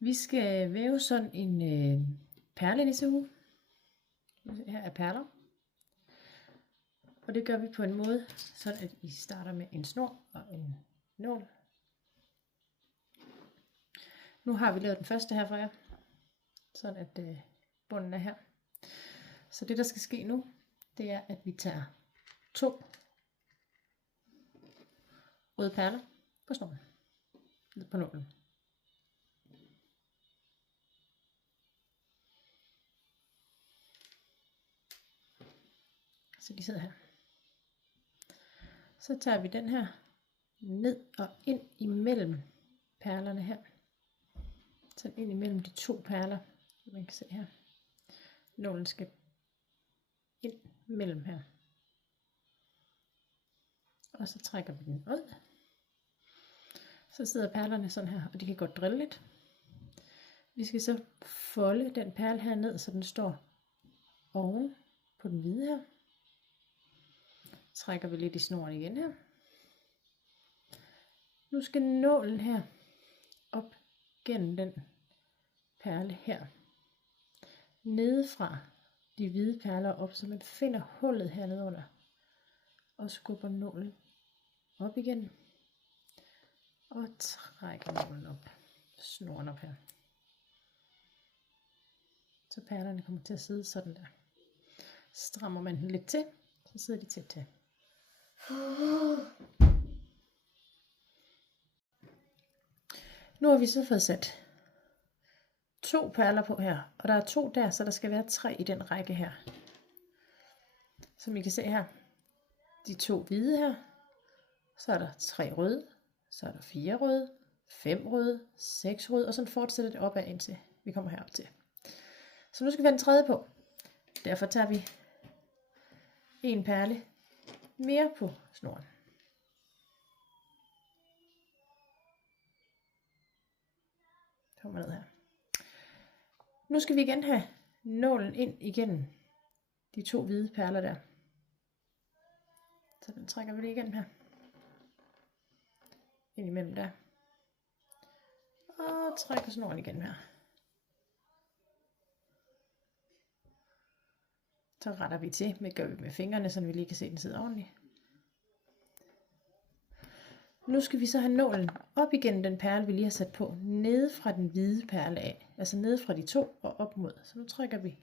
Vi skal væve sådan en perlenissehue. Her er perler. Og det gør vi på en måde, så at I starter med en snor og en nål. Nu har vi lavet den første her for jer, sådan at bunden er her. Så det der skal ske nu, det er at vi tager 2 røde perler på snoren, ned på nålen. Så de sidder her. Så tager vi den her ned og ind imellem perlerne her. Så ind imellem de 2 perler, man kan se her. Nålen skal ind mellem her. Og så trækker vi den ud. Så sidder perlerne sådan her, og de kan godt drille lidt. Vi skal så folde den perle her ned, så den står oven på den hvide her. Trækker vi lidt i snoren igen her. Nu skal nålen her op gennem den perle her. Nedefra de hvide perler op, så man finder hullet hernede under. Og skubber nålen op igen. Og trækker nålen op. Snoren op her. Så perlerne kommer til at sidde sådan der. Strammer man den lidt til, så sidder de tæt til. Nu har vi så fået sat 2 perler på her, og der er 2 der, så der skal være 3 i den række her. Som I kan se her, de 2 hvide her, så er der 3 røde, så er der 4 røde, 5 røde, 6 røde, og så fortsætter det opad indtil vi kommer herop til. Så nu skal vi have den tredje på. Derfor tager vi en perle mere på snoren. Kommer ned her. Nu skal vi igen have nålen ind igennem de 2 hvide perler der. Så den trækker vi lige igennem her. Ind imellem der. Og trækker snoren igen her. Så retter vi til, gør vi med fingrene, så vi lige kan se, at den sidder ordentligt. Nu skal vi så have nålen op igennem den perle, vi lige har sat på, nede fra den hvide perle af. Altså nede fra de 2 og op mod. Så nu trækker vi,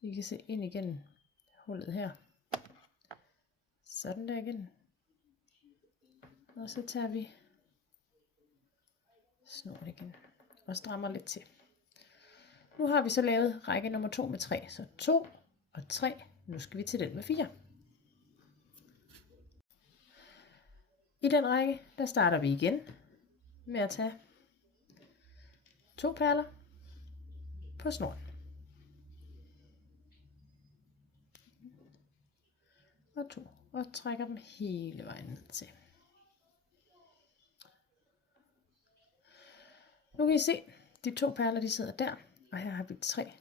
I kan se, ind igennem hullet her. Sådan der igen. Og så tager vi snoren igen og strammer lidt til. Nu har vi så lavet række nummer 2 med 3. Så 2 og 3. Nu skal vi til den med 4. I den række, der starter vi igen med at tage 2 perler på snoren. Og 2. Og trækker dem hele vejen ned til. Nu kan I se, de 2 perler, de sidder der, og her har vi 3.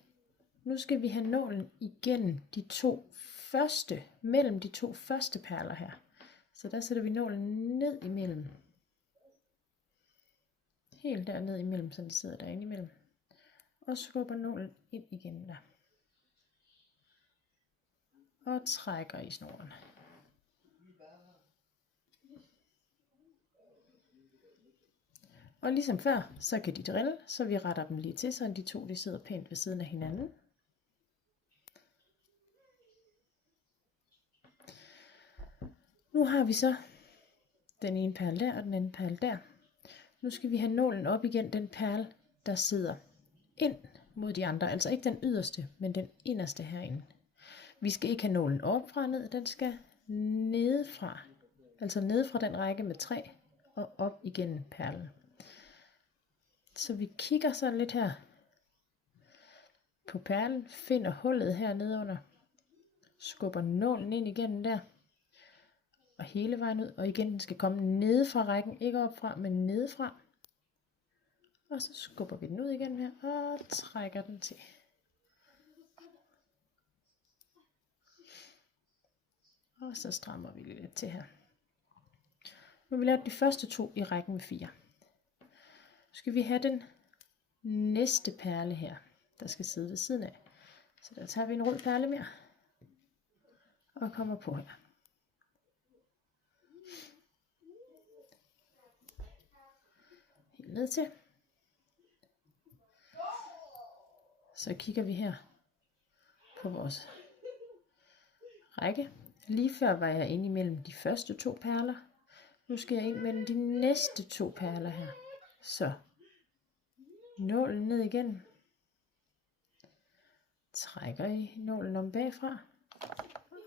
Nu skal vi have nålen igennem de 2 første, mellem de 2 første perler her. Så der sætter vi nålen ned imellem. Helt der ned imellem, så de sidder derinde imellem. Og skubber nålen ind igen der. Og trækker i snoren. Og ligesom før, så kan de drille, så vi retter dem lige til, så de 2 de sidder pænt ved siden af hinanden. Nu har vi så den ene perle der og den anden perle der. Nu skal vi have nålen op igen, den perle, der sidder ind mod de andre. Altså ikke den yderste, men den inderste herinde. Vi skal ikke have nålen op fra ned, den skal nedefra. Altså ned fra den række med 3 og op igennem perlen. Så vi kigger sådan lidt her på perlen, finder hullet her nede under, skubber nålen ind igennem der, og hele vejen ud, og igen den skal komme nede fra rækken, ikke op fra, men nede fra. Og så skubber vi den ud igen her, og trækker den til. Og så strammer vi lidt til her. Nu har vi lavet de første 2 i rækken med 4. Så skal vi have den næste perle her, der skal sidde ved siden af. Så der tager vi en rød perle mere og kommer på her. Helt ned til. Så kigger vi her på vores række. Lige før var jeg inde imellem de første 2 perler. Nu skal jeg ind mellem de næste 2 perler her. Så nålen ned igen. Trækker I nålen om bagfra.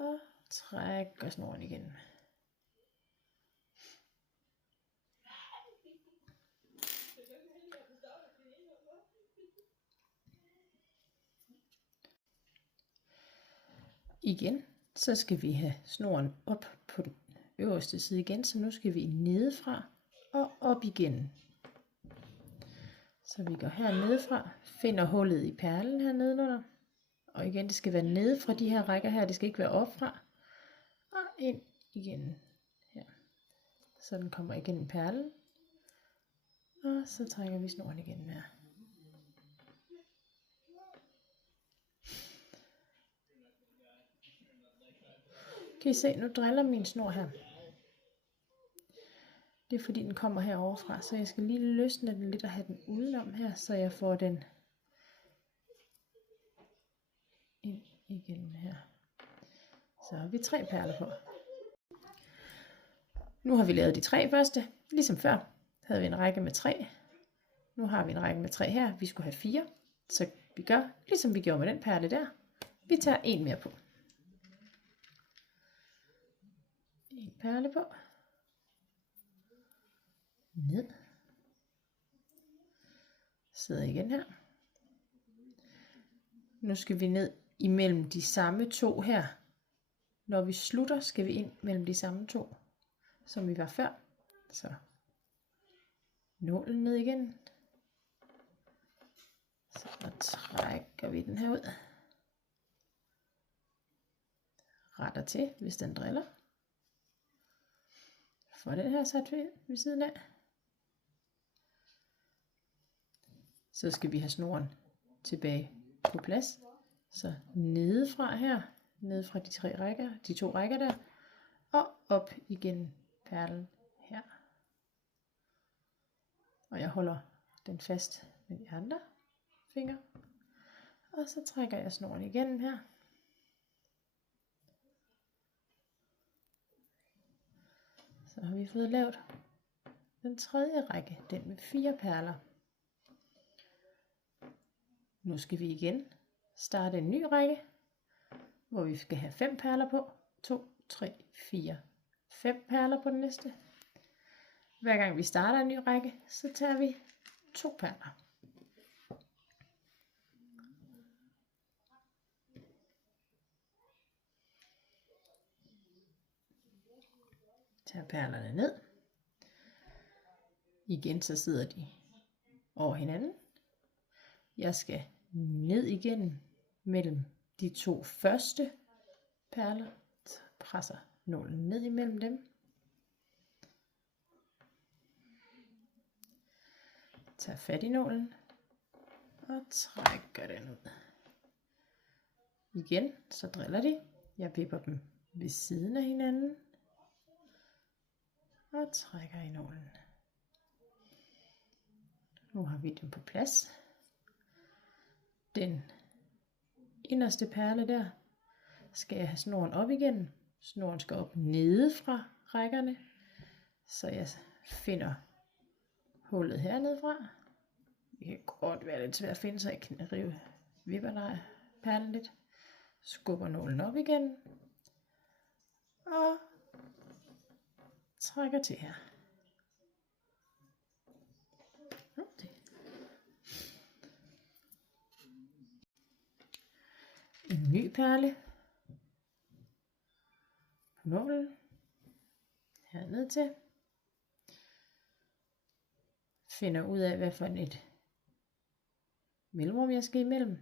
Og trækker snoren igen. Igen, så skal vi have snoren op på den øverste side igen, så nu skal vi nedefra og op igen. Så vi går her nedefra, finder hullet i perlen her nedenunder, og igen, det skal være nede fra de her rækker her, det skal ikke være opfra, og ind igen her. Så den kommer igennem perlen, og så trækker vi snoren igen her. Kan I se, nu driller min snor her. Det er fordi den kommer herovre fra, så jeg skal lige løsne den lidt og have den udenom her, så jeg får den ind igen her. Så har vi 3 perler på. Nu har vi lavet de 3 første, ligesom før havde vi en række med 3. Nu har vi en række med 3 her, vi skulle have 4, så vi gør ligesom vi gjorde med den perle der. Vi tager en mere på. En perle på. Ned. Sidder igen her. Nu skal vi ned imellem de samme 2 her. Når vi slutter, skal vi ind mellem de samme 2, som vi var før. Så nålen ned igen. Så trækker vi den her ud. Retter til, hvis den driller. Får den her sat ved siden af. Så skal vi have snoren tilbage på plads. Så nedefra her, ned fra de 2 rækker der, og op igen perlen her. Og jeg holder den fast med de andre fingre. Og så trækker jeg snoren igennem her. Så har vi fået lavet den 3. række, den med 4 perler. Nu skal vi igen starte en ny række, hvor vi skal have 5 perler på. 2, 3, 4, 5 perler på den næste. Hver gang vi starter en ny række, så tager vi 2 perler. Tager perlerne ned. Igen så sidder de over hinanden. Jeg skal ned igen mellem de 2 første perler. Så presser nålen ned imellem dem. Tager fat i nålen og trækker den ud. Igen så driller de. Jeg vipper dem ved siden af hinanden og trækker i nålen. Nu har vi dem på plads. Den inderste perle der skal jeg have snoren op igen. Snoren skal op nede fra rækkerne, så jeg finder hullet hernede fra. Det kan godt være lidt svært at finde, så jeg kan vipper perlen lidt. Skubber nålen op igen og trækker til her. En ny perle på nålen hernede til. Finder ud af, hvad for et mellemrum jeg skal imellem.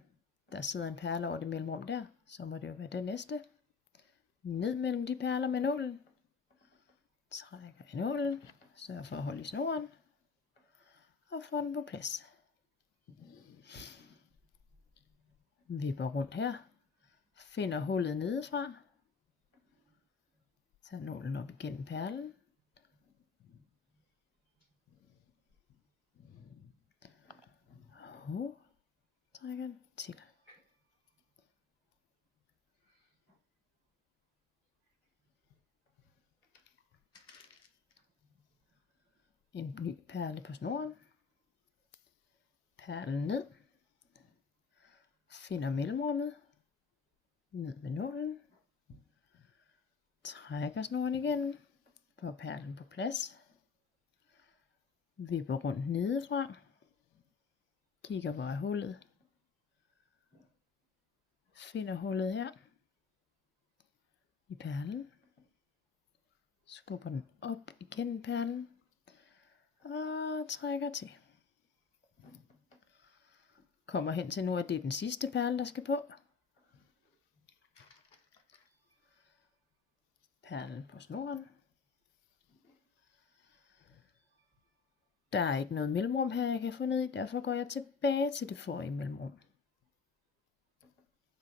Der sidder en perle over det mellemrum der, så må det jo være det næste. Ned mellem de perler med nålen. Trækker i nålen, sørger for at holde i snoren og få den på plads. vipper rundt her, finder hullet nedefra, tager nålen op igennem perlen, og trækker den til. En ny perle på snoren, perlen ned, finder mellemrummet, ned med nålen, trækker snoren igen, får perlen på plads, vipper rundt nedefra, kigger hvor er hullet, finder hullet her i perlen, skubber den op igennem perlen og trækker til. Kommer hen til nu, at det er den sidste perle, der skal på. Perlen på snoren. Der er ikke noget mellemrum her, jeg kan få ned i, derfor går jeg tilbage til det forrige mellemrum.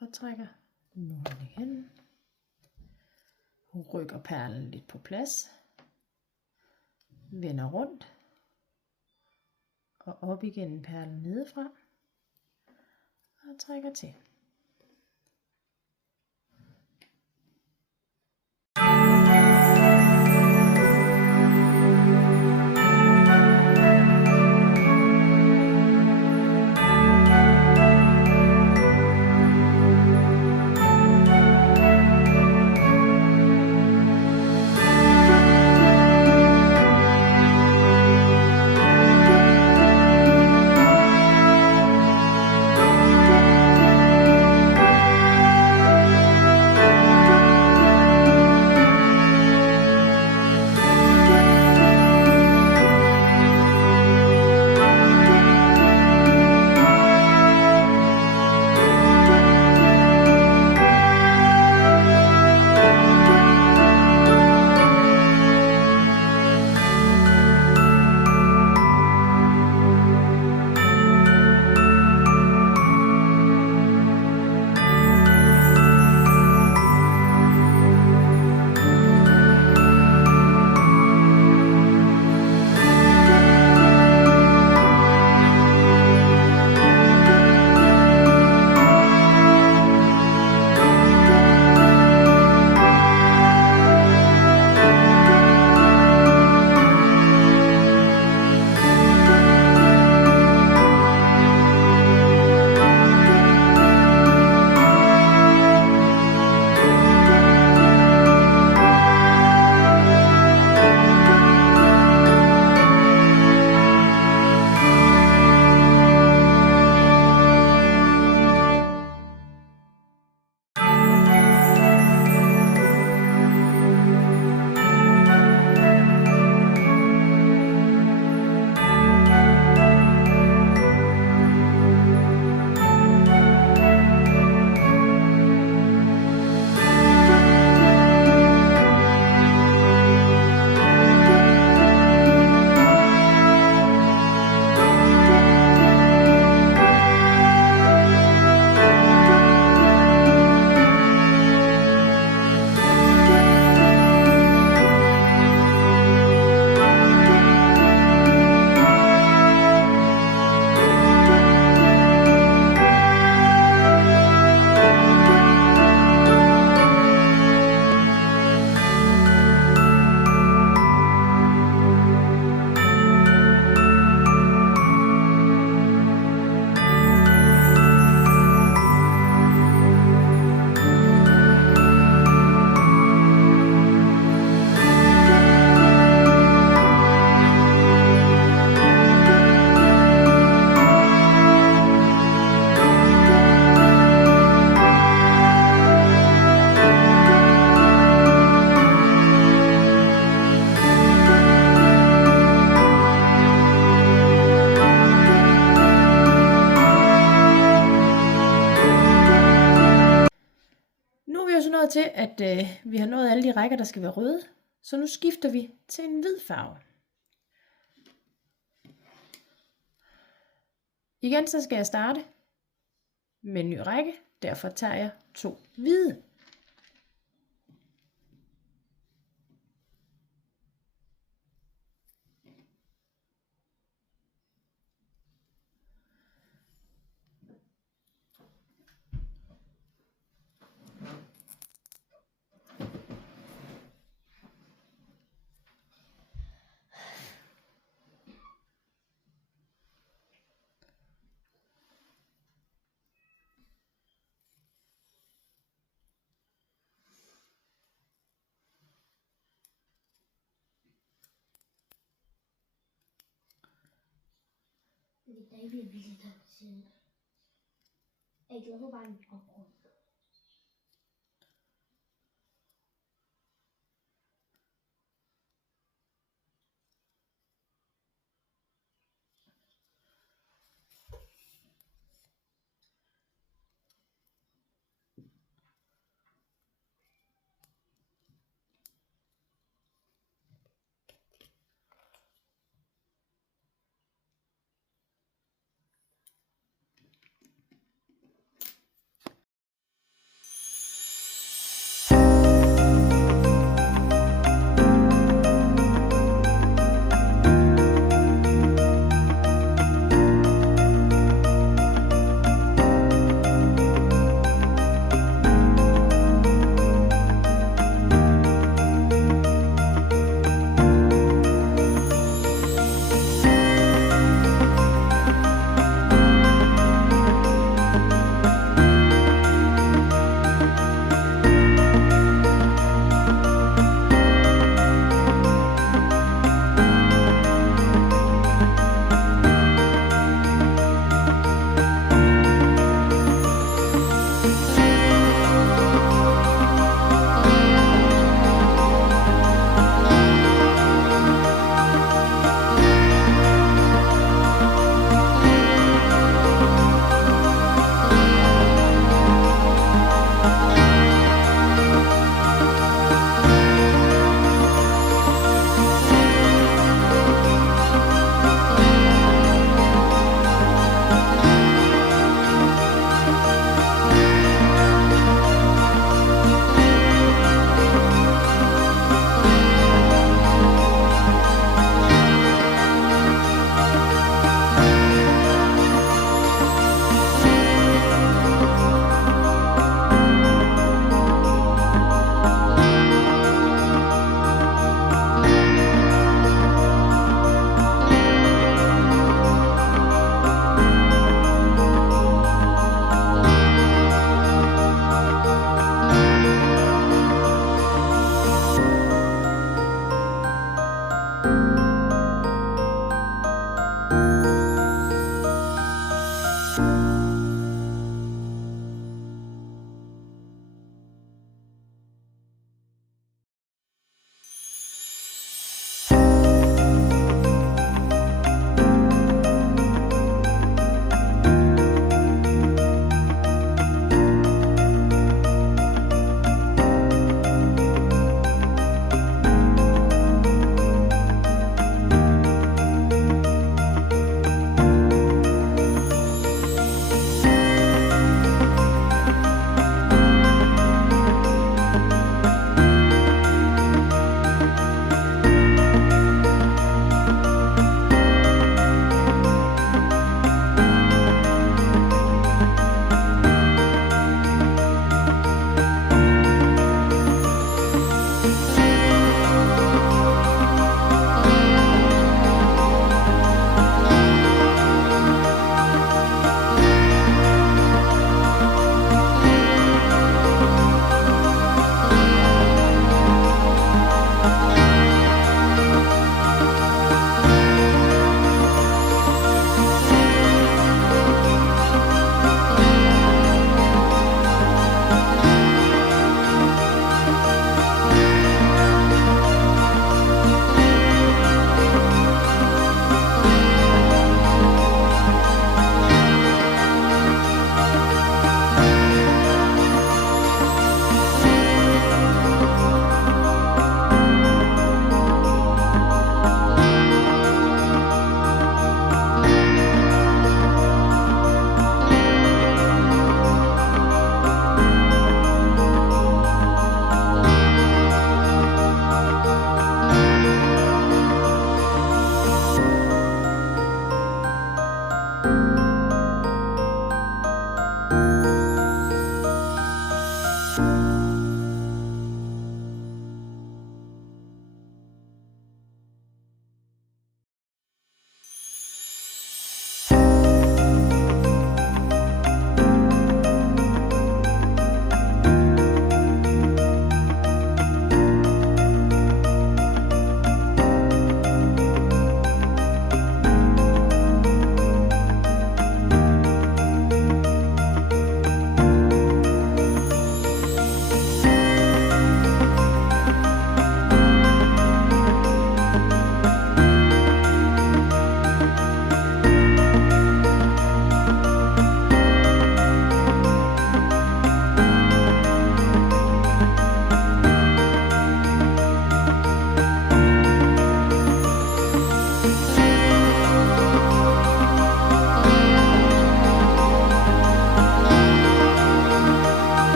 Og trækker nålen igen. Rykker perlen lidt på plads. Vender rundt. Og op igen perlen nedefra. Og trækker til. nået til, at vi har nået alle de rækker, der skal være røde. Så nu skifter vi til en hvid farve. Igen så skal jeg starte med ny række. Derfor tager jeg 2 hvide. Det er ikke vildt lang tid. Jeg glæder mig bare en baggrund.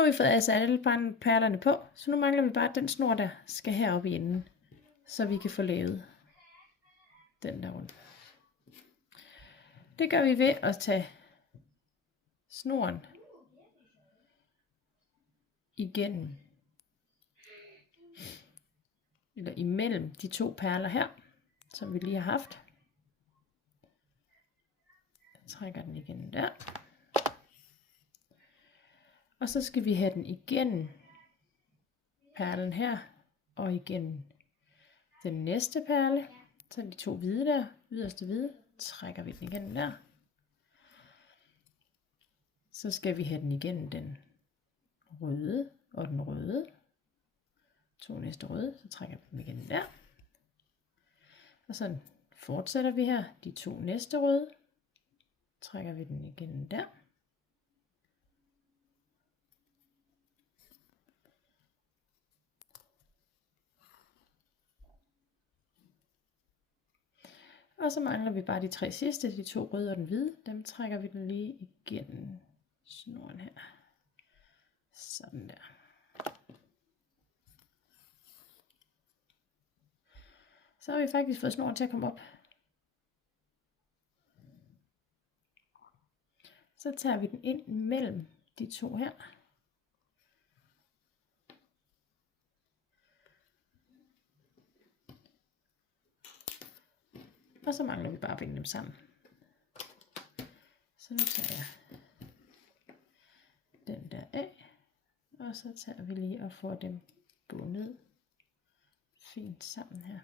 har vi fået altså alle perlerne på, så nu mangler vi bare den snor, der skal heroppe i enden, så vi kan få lavet den der rundt. Det gør vi ved at tage snoren igennem, eller imellem de to perler her, som vi lige har haft. Jeg trækker den igennem der. Og så skal vi have den igennem perlen her, og igennem den næste perle. Så de to hvide der, yderste hvide, trækker vi den igennem der. Så skal vi have den igennem den røde og den røde. To næste røde, så trækker vi dem igennem der. Og så fortsætter vi her, de to næste røde, trækker vi den igennem der. Og så mangler vi bare de tre sidste, de to røde og den hvide. Dem trækker vi den lige igennem snoren her. Sådan der. Så har vi faktisk fået snoren til at komme op. Så tager vi den ind mellem de to her. Og så mangler vi bare at binde dem sammen. Så nu tager jeg den der af, og så tager vi lige og får dem bundet fint sammen her.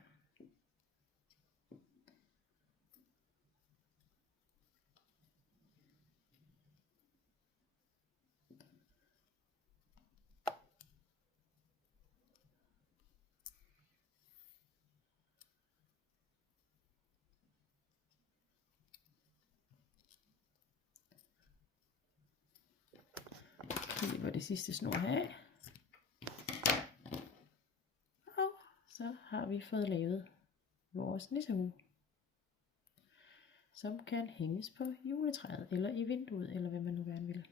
Klipper det sidste snor her af. Og så har vi fået lavet vores nissehue, som kan hænges på juletræet eller i vinduet, eller hvad man nu gerne vil.